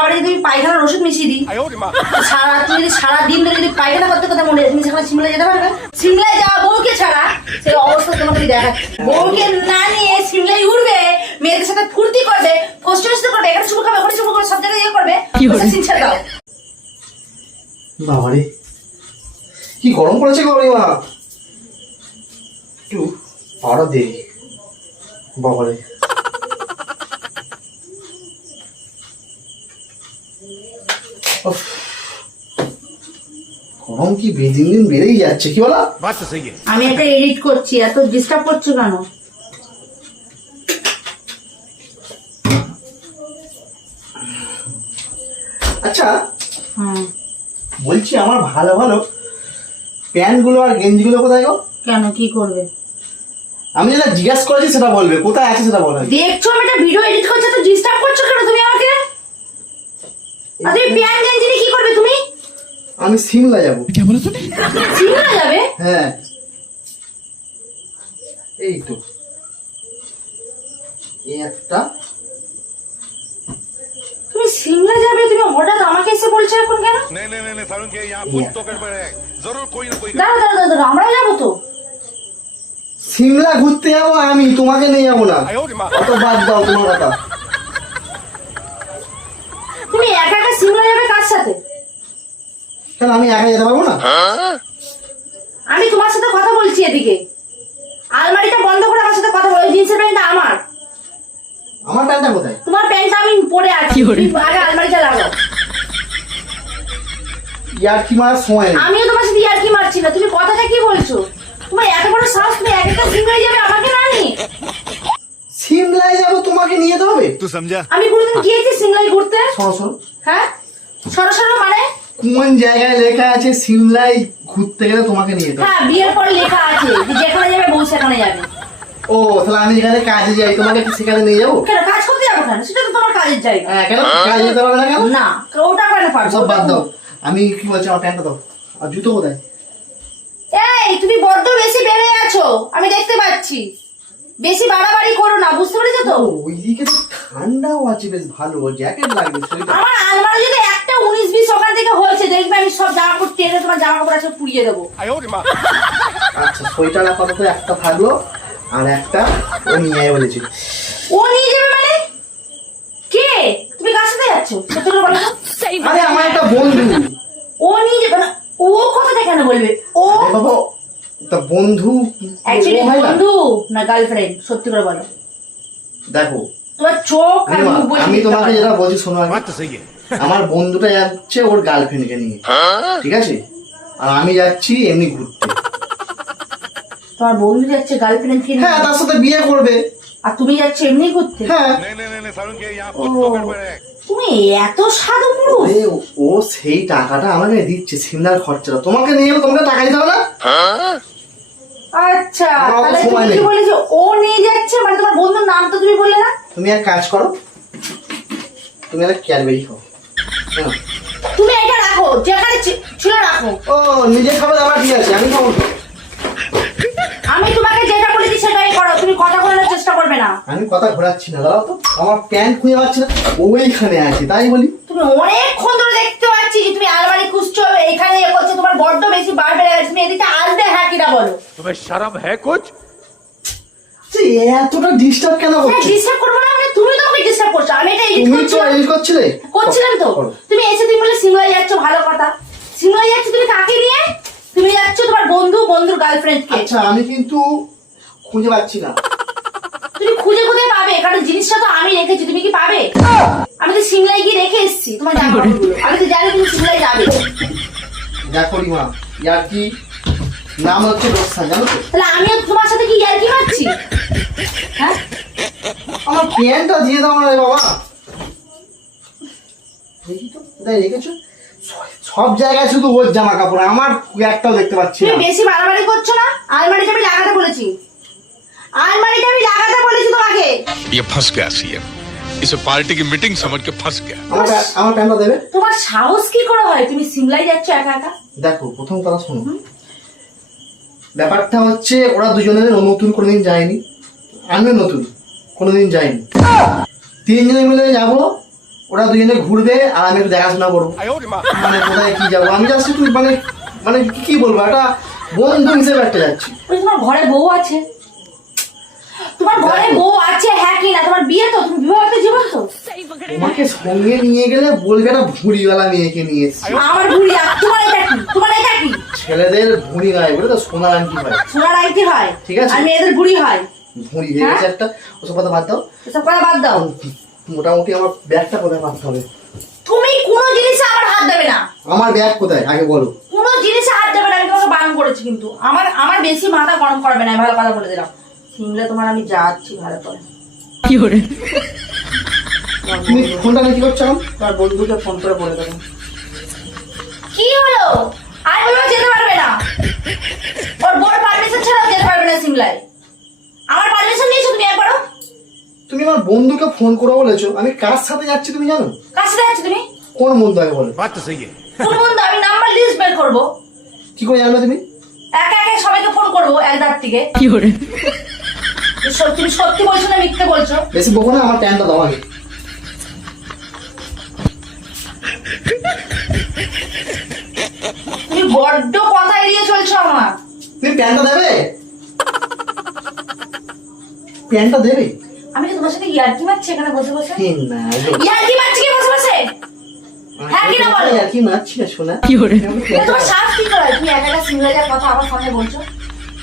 খাবারে যদি পায়খানার ওষুধ মিশিয়ে দিই সারা তুমি যদি সারাদিন ধরে যদি পায়খানা করতে করতে মনে তুমি সেখানে সিমলায় যেতে পারবে? সিমলায় যাওয়া বউকে ছাড়া সেই অবস্থা তোমাকে দেখা বউকে না নিয়ে সিমলায় উঠবে মেয়েদের সাথে ফুর্তি করবে কষ্ট কষ্ট করবে এখানে শুরু করবে ওখানে শুরু করবে সব জায়গায় ইয়ে করবে সিন ছেড়ে দাও। বাবারে কি গরম পড়েছে গো মা। একটু আরও দে। বাবারে গরম কি দিন দিন বেড়েই যাচ্ছে কি আমি এডিট করছি এত ডিস্টার্ব করছ কেন? আচ্ছা হ্যাঁ। বলছি আমার ভালো ভালো প্যান্টগুলো আর গেঞ্জিগুলো কোথায় গো? কেন কি করবে? আমি যেটা জিজ্ঞাসা করেছি সেটা বলবে কোথায় আছে সেটা বলবে দেখছ আমি একটা ভিডিও এডিট করছি তো ডিস্টার্ব করছ কেন? তুমি আরে কি করবে তুমি? আমি সিমলা যাব। কে তুমি সিমলা যাবে? হ্যাঁ। এই তো। এই একটা। তুমি সিমলা যাবে? তুমি হঠাৎ আমাকে এসে বলছো এখন কেন? না না না সারুন কে ইয়া ফুট জরুর না দাঁড়া দাঁড়া দাঁড়া আমরা যাব তো। সিমলা ঘুরতে যাব আমি তোমাকে নিয়ে যাব না। অত বাদ দাও তোমার কথা। আমি একা যেতে পারব না? আমি তোমার সাথে কথা বলছি এদিকে। আলমারিটা বন্ধ করে আমার সাথে কথা বলো জিন্সের প্যান্টটা আমার। আমার প্যান্টটা কোথায়? তোমার প্যান্টটা আমি পরে আছি আগে আলমারিটা লাগাও। ইয়ারকি সময় নেই। আমিও তোমার সাথে ইয়ারকি মারছি না তুমি কথাটা কি বলছো? তোমার এত বড় সাহস নেই এক একটা সিম যাবে আমাকে না নিয়ে যাব তোমাকে নিয়ে যেতে হবে? তুই সমঝা। আমি কোনদিন গিয়েছি সিমলাই ঘুরতে? সরসর হ্যাঁ? সরসর মানে কোন জায়গায় লেখা আছে সিমলায় ঘুরতে গেলে তোমাকে নিয়ে যেতে হবে হ্যাঁ বিয়ের পরে লেখা আছে। যে যেখানে যাবে বউ সেখানে যাবে। ও তাহলে আমি যেখানে কাজে যাই তোমাকে কি সেখানে নিয়ে যাব? কেন? কাজ করতে যাব কেন? সেটা তো তোমার কাজের জায়গা। হ্যাঁ কেন? কাজে যেতে পারবে না কেন? না ওটা কেন পারব। সব বাদ দাও। আমি কি বলছি? আমার প্যান্টটা দাও। আর জুতো কোথায়? এই তুমি বড্ড বেশি বেড়ে আছো। আমি দেখতে পাচ্ছি। বেশি বাড়াবাড়ি করো না বুঝতে পেরেছ তো? ওইদিকে তো ঠান্ডাও আছে বেশ ভালো জ্যাকেট লাগবে আমার আলমারি যদি একটা উনিশ বিশ সকাল থেকে হয়েছে দেখবে আমি সব জামা কাপড় টেনে তোমার জামা কাপড় আছে পুড়িয়ে দেবো। আচ্ছা সোয়েটার আপাতত একটা থাকল আর একটা ও নিয়ে বলেছে। ও নিয়ে যাবে মানে? কে? তুমি কার সাথে যাচ্ছ? সত্যি করে বলো। আরে আমার একটা বন্ধু। ও নিয়ে যাবে মানে? ও কথা কেন বলবে? ও বাবা তা বন্ধু অ্যাকচুয়ালি বন্ধু না গার্লফ্রেন্ড সত্যি করে বলো। দেখো তোমার চোখ আর মুখ আমি তোমাকে যেটা শোনো আচ্ছা, আমার বন্ধুটা যাচ্ছে ওর গার্লফ্রেন্ডকে নিয়ে। ঠিক আছে? আর আমি যাচ্ছি এমনি ঘুরতে। তোমার বন্ধু যাচ্ছে গার্লফ্রেন্ড হ্যাঁ তার সাথে বিয়ে করবে। আর তুমি যাচ্ছ এমনি ঘুরতে? হ্যাঁ। তুমি এত সাধু পুরুষ। ও সেই টাকাটা আমাকে দিচ্ছে সিমলার খরচাটা। তোমাকে নিয়ে যাব তোমাকে টাকা দিতে হবে না? আচ্ছা তাহলে সময় তুমি কি নেই। বলেছ ও নিয়ে যাচ্ছে মানে তোমার বন্ধুর নাম তো তুমি বললে না? তুমি এক কাজ করো তুমি একটা ক্যাডবেরি খাও। তুমি এটা রাখো যেখানে ছিল রাখো। ও নিজে খাবে আমার ঠিক আছে আমি খাব আমি তোমাকে যেটা বলেছি সেটাই করো তুমি কথা বলার চেষ্টা করবে না। আমি কথা ঘোরাচ্ছি না দাঁড়াও তো। আমার প্যান্ট খুঁজে পাচ্ছি না ওইখানে আছে তাই বলি। তুমি অনেকক্ষণ ধরে পাচ্ছি যে তুমি আলমারি খুঁজছো এখানে এ করছ তোমার বড্ড বেশি বাড়বে লাগে তুমি এদিকে আসবে হ্যাঁ কিনা বলো। তোমার শরম হ্যাঁ কোচ এতটা ডিস্টার্ব কেন হ্যাঁ, করছ? ডিস্টার্ব করব না মানে তুমি তো আমাকে ডিস্টার্ব করছ আমি এটা এডিট করছি তুমি এডিট করছিলে? করছিলাম তো। তুমি এসে তুমি বলে সিমলা যাচ্ছো ভালো কথা। সিমলা যাচ্ছ তুমি কাকে নিয়ে? তুমি যাচ্ছো তোমার বন্ধু বন্ধুর গার্লফ্রেন্ড কে। আচ্ছা আমি কিন্তু খুঁজে পাচ্ছি না। তুমি খুঁজে কোথায় পাবে? কারণ জিনিসটা তো আমি রেখেছি তুমি কি পাবে? আমি তো সিমলায় গিয়ে রেখে এসেছি তোমার জামা আমি তো জানি তুমি সিমলায় যাবে। দেখো রিমা ইয়ার কি নাম হচ্ছে রোকসান জানো তো? তাহলে আমিও তোমার সাথে কি ইয়ার্কি মারছি? হ্যাঁ? আমার প্যান্টটা দিয়ে দাও না বাবা। দেখি তো কোথায় রেখেছো? সব- জায়গায় শুধু ওর জামা কাপড় আমার একটাও দেখতে পাচ্ছি না। বেশি বাড়াবাড়ি করছ না? আলমারিটা আমি লাগাতে বলেছি। আমি লাগাতে বলেছি তোমাকে। আমার দেবে? তোমার সাহস কি করে হয়? তুমি যাচ্ছ একা একা? দেখো প্রথম কথা শোনো ব্যাপারটা হচ্ছে ওরা দুজনের নতুন কোনোদিন যায়নি। আমিও নতুন কোনোদিন যায়নি তিনজনে মিলে যাব ওরা দুজনে ঘুরবে আর আমি একটু দেখাশোনা করব। মানে কোথায় কি যাব? আমি যাচ্ছি তুই মানে মানে কি- কি বলব? একটা বন্ধু হিসেবে একটা যাচ্ছি। তোমার ঘরে বউ আছে? তোমার ঘরে বউ আছে হ্যাঁ কি না? তোমার বিয়ে তো তুমি বিবাহিত জীবন তো? তোমাকে সঙ্গে নিয়ে গেলে বলবে একটা ভুঁড়িওয়ালা মেয়েকে নিয়ে এসছি। আমার ভুড়ি তোমার এটা কি? তোমার এটা কি? ছেলেদের ভুঁড়ি বলে তো সোনার আংটি হয়। সোনার আংটি হয়? ঠিক আছে। আর মেয়েদের বুড়ি হয়? ভুঁড়ি হয়ে গেছে হ্যাঁ? একটা। ওসব কথা বাদ দাও। এসব কথা বাদ দাও। মোটামুটি আমার ব্যাগটা কোথায় পাঠাতে হবে? তুমি কোনো জিনিসে আমার হাত দেবে না। আমার ব্যাগ কোথায়? আগে বলো। কোনো জিনিসে হাত দেবে না। আমি তোমাকে বারণ করেছি কিন্তু। আমার আমার বেশি মাথা গরম করবে না। ভালো কথা বলে দিলাম। সিমলা তোমার আমি যাচ্ছি ভালো করে কি করে? তুমি ফোনটা নাকি করছ এখন? তোমার বন্ধুকে ফোন করে বলে দেবেন কি হলো? আর বলো যেতে পারবে না। ওর বড় পারমিশন ছাড়া যেতে পারবে না সিমলায় আমার পারমিশন নিয়েছো তুমি একবারও? তুমি আমার বন্ধুকে ফোন করে বলেছ। আমি কার সাথে যাচ্ছি তুমি জানো? কার সাথে যাচ্ছি তুমি? কোন বন্ধু আগে বলে। বাচ্চা সেই কোন বন্ধু? আমি নাম্বার লিস্ট বের করব। কি করে জানো তুমি? একা একা সবাইকে ফোন করব এক রাত থেকে। কি করে? তুমি সত্যি বলছো না মিথ্যে বলছো? বেশি বকো না আমার প্যান্টটা দাও আগে। তুমি বড্ড কথা এড়িয়ে চলছো আমার। তুমি প্যান্টটা দেবে? প্যান্টটা দেবে? আমি কি তোমার সাথে ইয়ার্কি মারছি এখানে বসে বসে? কি না ইয়ার্কি মারছি কি বসে বসে? হ্যাঁ কি না বলো? আর কি মারছি না শোনা। এ তোমার শ্বাস কি করে? তুমি একা একা সিঙ্গেল যার কথা আমার সামনে বলছো?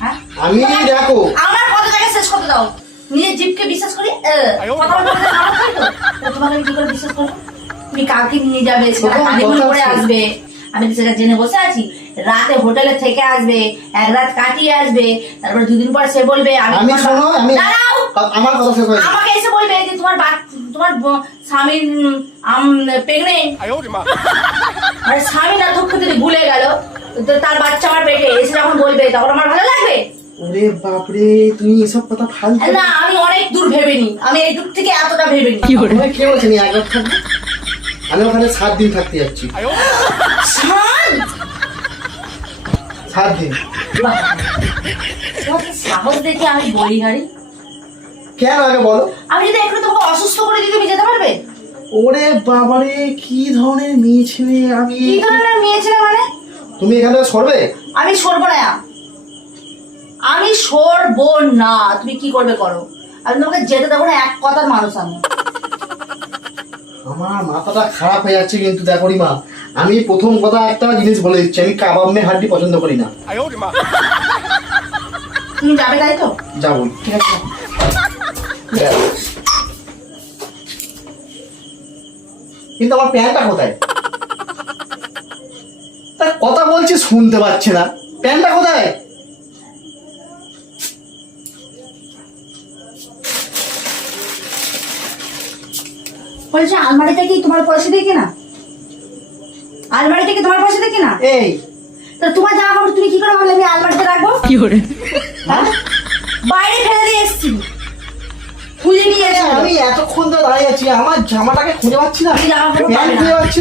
হ্যাঁ? আমি দেখো। বিশ্বাস করতে দাও। নিজের বিশ্বাস করি তোমাকে আমি কি করে বিশ্বাস করব তুমি কাকে নিয়ে যাবে আসবে। আমি তো সেটা জেনে বসে আছি। রাতে হোটেলে থেকে আসবে এক রাত কাটিয়ে আসবে তারপর দুদিন পর সে বলবে আমি শোনো আমি আমার কথা শেষ হয়েছে আমাকে এসে বলবে যে তোমার তোমার স্বামীর আম প্রেগনেন্ট আরে স্বামী না দুঃখ যদি ভুলে গেল। তার বাচ্চা আমার পেটে এসে যখন বলবে তখন আমার ভালো ওরে বাপরে তুমি এসব কথা ফালতু না আমি অনেক দূর ভেবে নি আমি এই দূর থেকে এতটা ভেবে নি কি করে কে বলছে? নি একবার থাকবে আমি ওখানে সাত দিন থাকতে যাচ্ছি। সাত? দিন। সাহস দেখে আমি বলি হারি। কেন আগে বলো? আমি যদি একটু তোমাকে অসুস্থ করে দিই তুমি যেতে পারবে? ওরে বাবারে কি ধরনের মেয়ে ছেলে আমি? কি ধরনের মেয়ে ছেলে মানে? তুমি এখানে সরবে? আমি সরবো না আমি সরবো না। তুমি কি করবে করো? আমি তোমাকে যেতে দেবো না এক কথার মানুষ আমি। আমার মাথাটা খারাপ হয়ে যাচ্ছে কিন্তু দেখো মা আমি প্রথম কথা একটা জিনিস বলে দিচ্ছি আমি কাবাব মে হাড্ডি পছন্দ করি না। তুমি যাবে তাই তো? যাব। ঠিক আছে। কিন্তু আমার প্যান্টটা কোথায়? কথা বলছি শুনতে পাচ্ছে না। প্যান্টটা কোথায়? বলছে তোমার পয়সা তোমার পয়সা এই। তা তোমার জামা কাপড় তুমি কি করে আমি আলমারিতে রাখব? কি করে? হ্যাঁ? বাইরে ফেলে দিয়ে এসছি। খুঁজে নিয়ে এসে। আমি এতক্ষণ দাঁড়িয়ে আছি আমার জামাটাকে খুঁজে পাচ্ছি না। জামা খুঁজে পাচ্ছি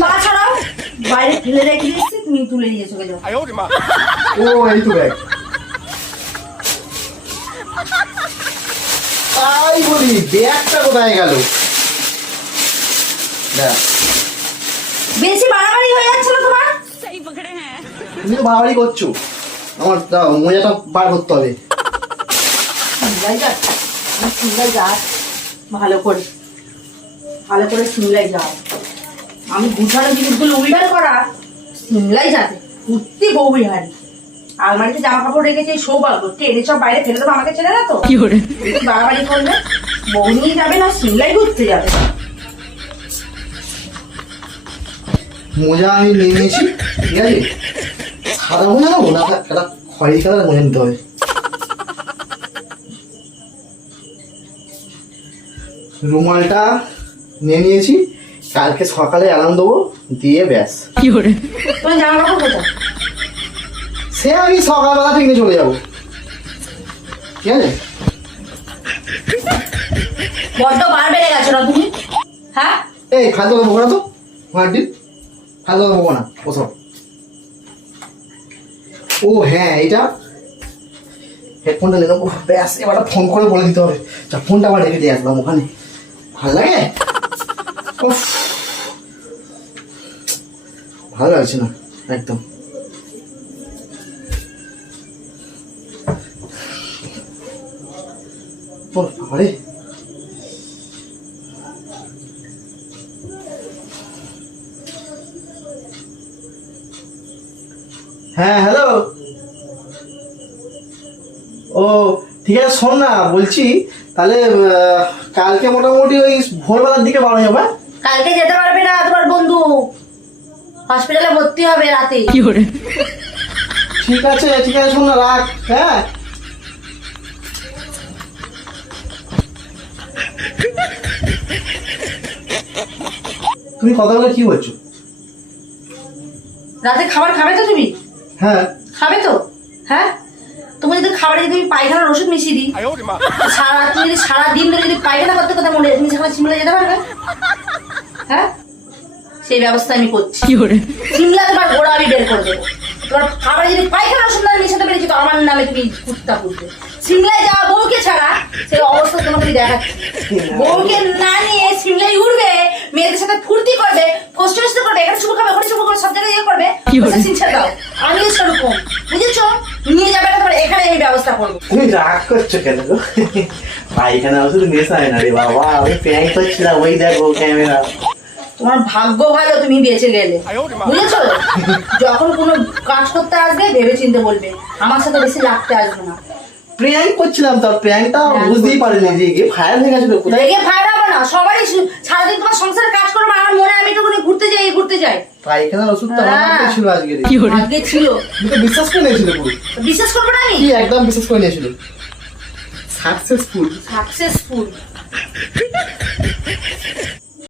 বাইরে ফেলে রেখে দিয়েছি তুমি তুলে নিয়ে চলে ও এই তো ব্যাগ তাই বলি ব্যাগটা কোথায় গেল? বেশি বাড়াবাড়ি হয়ে যাচ্ছে না তোমার? তুমি তো বাড়াবাড়ি করছ। আমার মজাটা বার করতে হবে। সিমলাই ভালো করে ভালো করে সিমলাই যাও আমি গুছানো জিনিসগুলো উল্টার করা সিমলাই যাবে। কুর্তি বউ বিহারি। আলমারিতে জামা কাপড় রেখেছে সৌভাগ্য। টেনে সব বাইরে ফেলে দেবো আমাকে ছেড়ে না তো বেশি বাড়াবাড়ি করবে বউ নিয়ে যাবে না সিমলাই ঘুরতে যাবে। মোজা আমি নিয়ে নিয়েছি। ঠিক আছে? সাদা মোজা নেব না? একটা খয়েরি কালার মোজা নিতে হবে। রুমালটা নিয়ে নিয়েছি। কালকে সকালে অ্যালার্ম দেবো। দিয়ে ব্যাস। তোমার জামা কাপড় সে আমি সকালবেলা থেকে চলে যাব। ঠিক আছে? বড্ড বার বেড়ে গেছো না তুমি? হ্যাঁ? এই খাদ্য না তো হাড্ডি খাদ্য দেবো না ওসব ও হ্যাঁ এটা হেডফোনটা নিলাম ব্যাস, এবার ফোন করে বলে দিতে হবে। যা, ফোনটা আবার রেখে দিয়ে আসলাম ওখানে। ভালো লাগে? ভালো লাগছে না, একদম। আরে হ্যাঁ হ্যালো ও ঠিক আছে শোন না বলছি তাহলে কালকে মোটামুটি ওই ভোরবেলার দিকে বাড়ো যাবে কালকে যেতে পারবে না তোমার বন্ধু। হসপিটালে ভর্তি হবে রাতে। কি করে? ঠিক আছে ঠিক আছে শোন না রাখ হ্যাঁ? তুমি কথা বলে কি বলছো? রাতে খাবার খাবে তো তুমি? হ্যাঁ। খাবে তো? হ্যাঁ? যদি খাবারে যদি পায়খানার ওষুধ মিশিয়ে দিই। সারা তুমি যদি সারাদিন ধরে যদি পায়খানা করতে কথা মনে তুমি সেখানে সিমলা যেতে পারবে? হ্যাঁ? সেই ব্যবস্থা আমি করছি। সিমলা তোমার গোড়া আমি বের করে দেবো। তোমার খাবারে যদি পায়খানা ওষুধ না মিশাতে পেরেছি তো আমার নামে তুমি কুত্তা করবে সিমলায় যাওয়া বউকে ছাড়া সেই অবস্থা তোমাকে দেখাচ্ছি। বউকে না নিয়ে সিমলায় উঠবে মেয়েদের সাথে ফুর্তি করে কষ্ট করবে এখানে শুরু করবে ওখানে করবে সব জায়গায় ইয়ে করবে। দাও। আমি সেরকম বুঝেছ? নিয়ে যাবে না তোমার এখানে আমি ব্যবস্থা করব। তুমি রাগ করছ কেন গো? পায়খানা ওষুধ মেশায় না রে বাবা আমি প্যাং করছিলাম ওই দেখো ক্যামেরা। তোমার ভাগ্য ভালো তুমি বেঁচে গেলে। বুঝেছ? যখন কোনো কাজ করতে আসবে ভেবে চিনতে বলবে। আমার সাথে বেশি লাগতে আসবে না। প্র্যাঙ্ক করছিলাম তো প্র্যাঙ্কটা বুঝতেই পারিনি যে গিয়ে ফায়ার হয়ে গেছিল কোথায়। রেগে ফায়দাবো না সবারই সু- সারাদিন তোমার সংসারে কাজ করব আমার মনে আমি একটুখানি ঘুরতে যাই ঘুরতে যাই। পায়খানার ওষুধটা আমার হ্যাঁ। আজকে। আগে ছিল। তুমি বিশ্বাস করে নিয়েছিল পুরো। বিশ্বাস করব না কি একদম বিশ্বাস করে নিয়েছিল? Successful successful